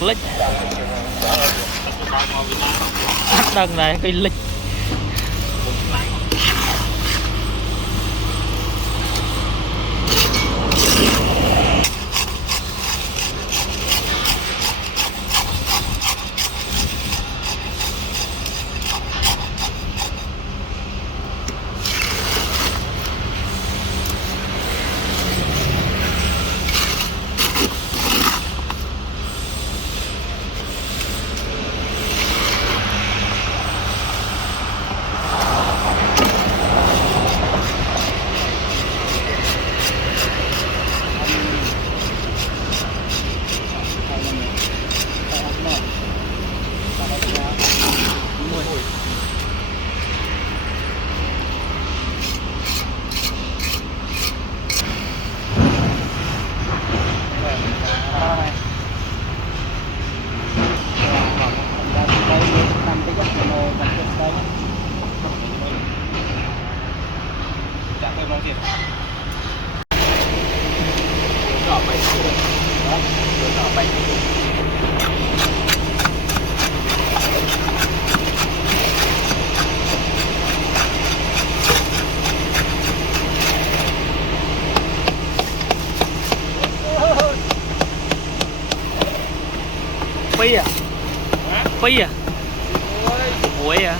được lịch đằng này cây lịch phi à phi à muội à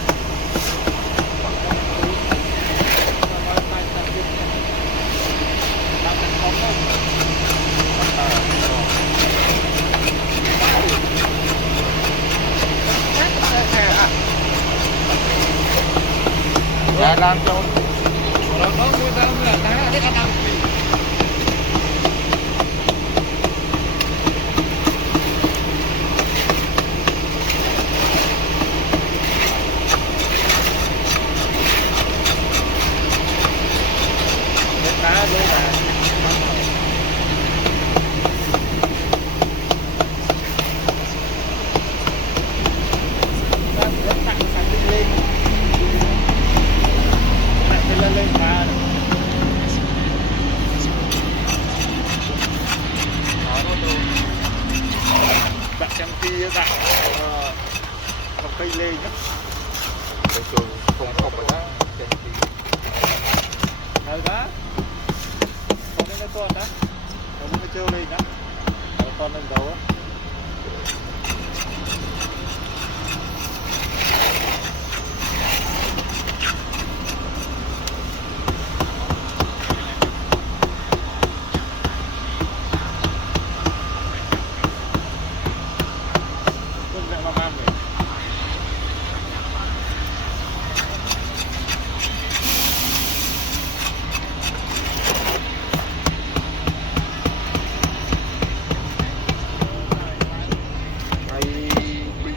dạ làm cho cây lê nhá, cây chuồng không không phải đó, cây đó, không cái con đó, không cái trâu lên đó, con lên đầu á.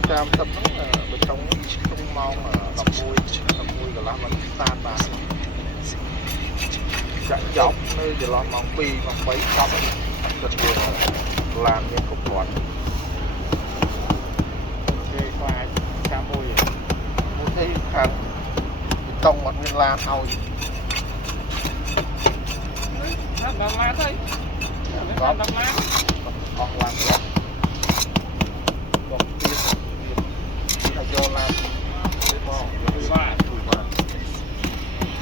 Tam tập nó bên trong không mau mà đập môi cả lá mà tan vào chạy dọc nơi giờ lo mong pi mong bấy tập rất nhiều làm những cục loạn thì phải xa môi muốn thấy hàng tông mặt nguyên lan ao gì đập lá thôi đập lá còn làm được vô làm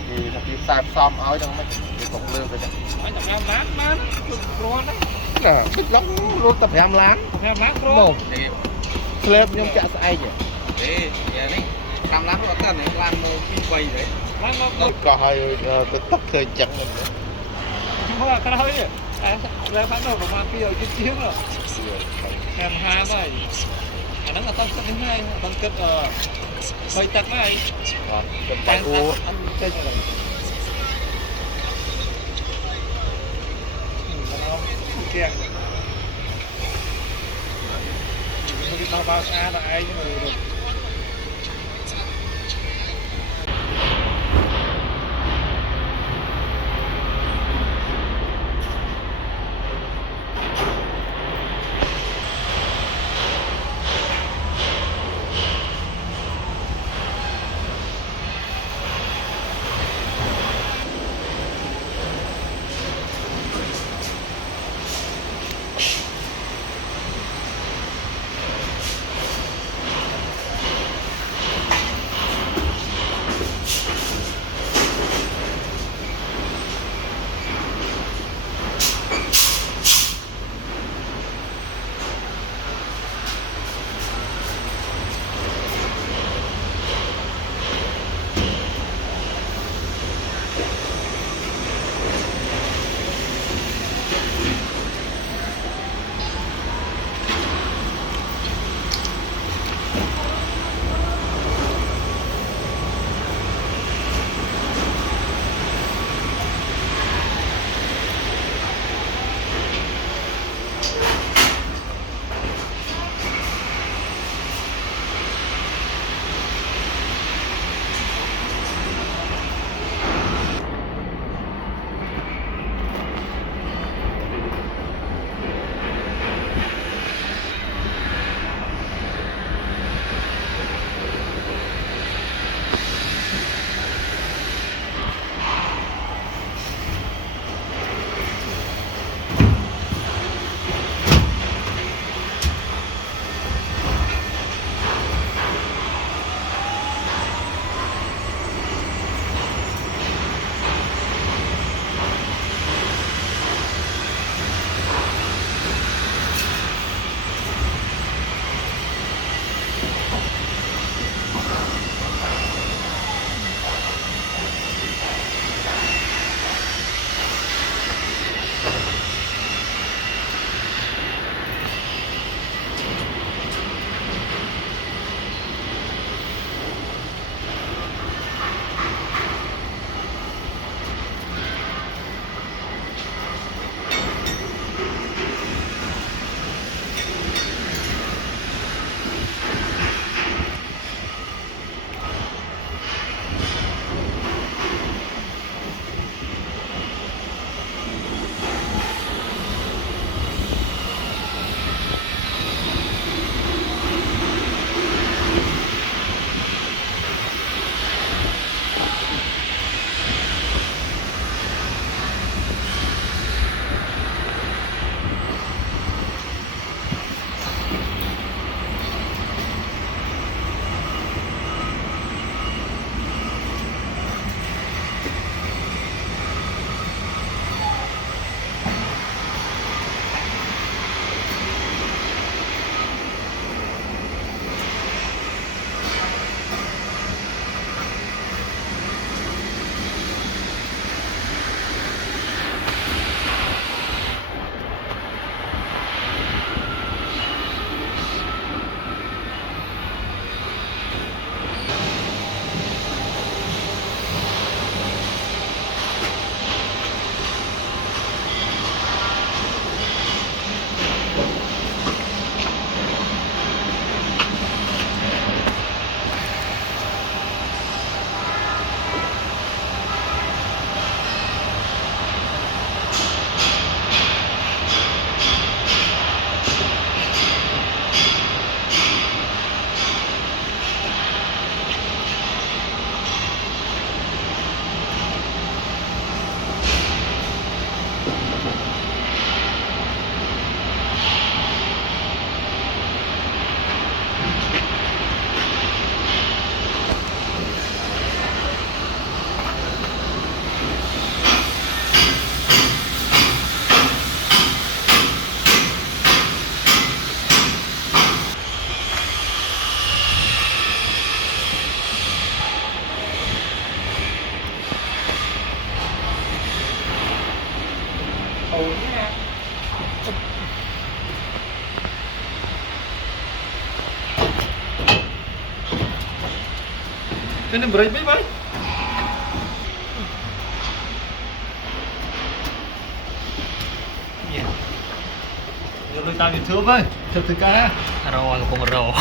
thì là phim tai xóm áo cho mấy cái cục lương rồi đấy tập láng má nó nè thích lắm luôn tập làm láng một clip nhưng chả sai nhỉ đi giờ đi làm láng nó tên này làm phim quay đấy có hơi cái tóc hơi chặt mình nữa không là cái hơi ra bán đồ mà kia ở chiếc rồi em ha đây nó là con cất thứ hai con cất hơi chặt này con bay u chơi như này kẹt nó bao xa là ai nhưng mà được Ini berat baik. Iya. Lu tahu YouTube ơi, thực thực ca. Raw ang kung raw.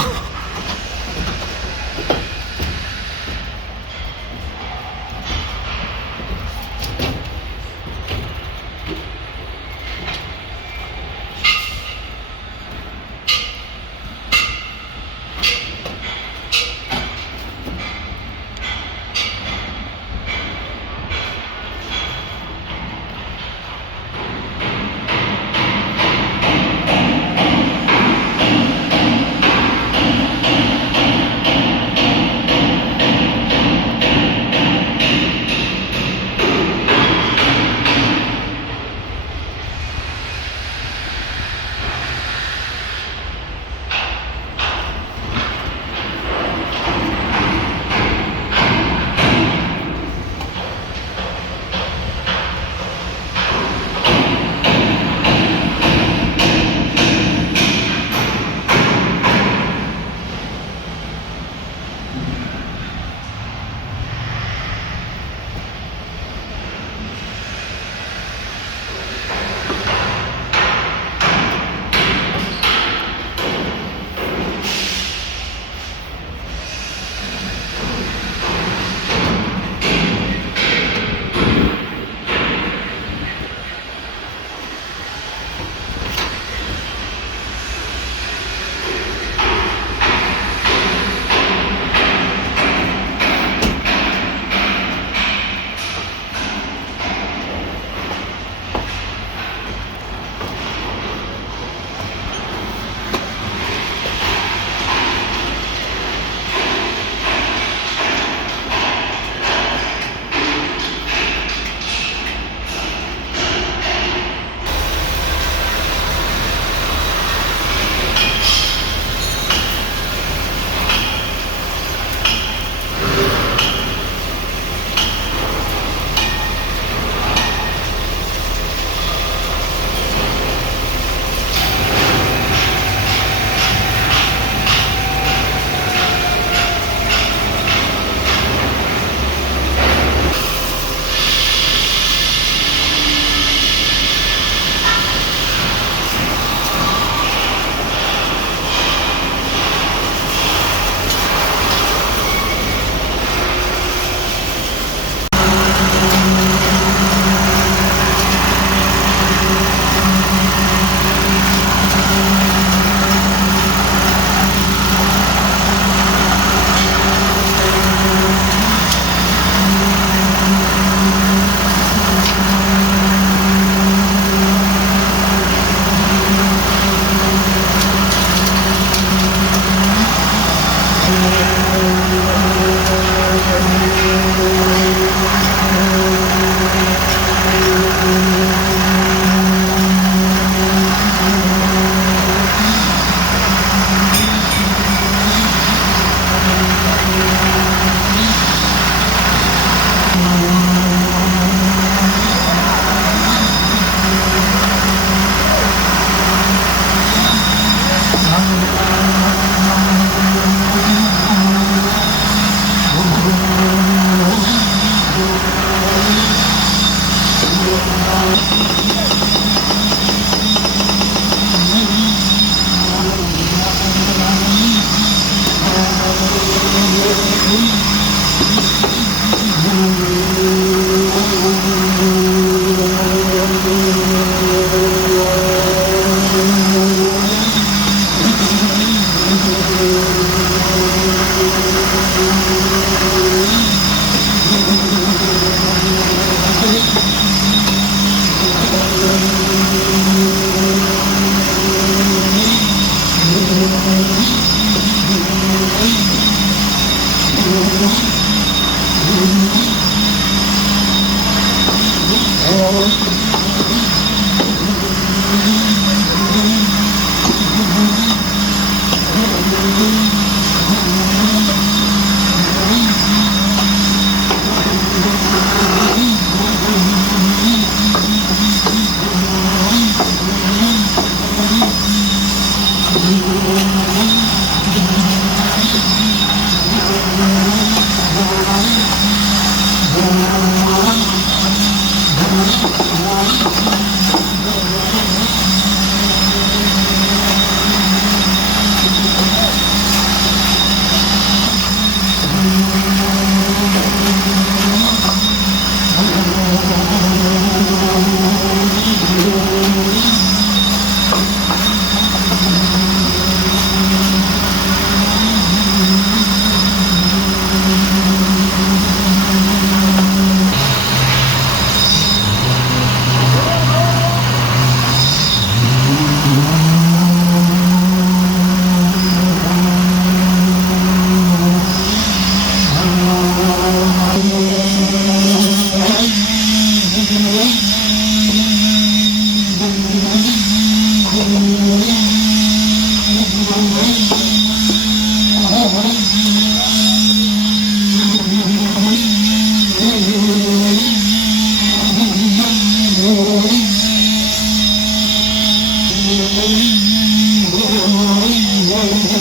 เร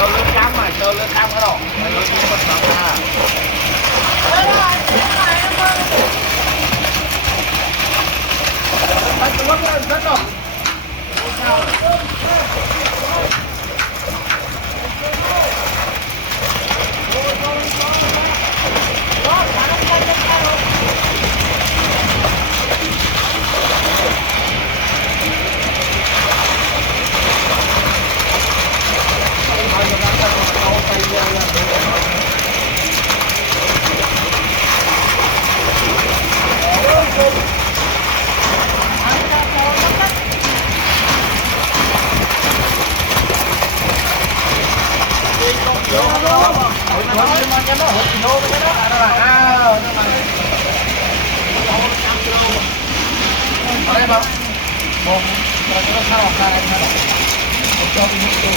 าเลือกจ้างมาเราเลือกจ้างเขาหรอกเราเลือกคนสองหน้าไปตัวเงินซะหน่อยมันจะมาหัวกิโลไปแล้วอะไรอ้าวนั่นมันอะไรบ้างมองเราจะเข้าออกได้ไหมผมชอบอีกตัว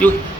Vui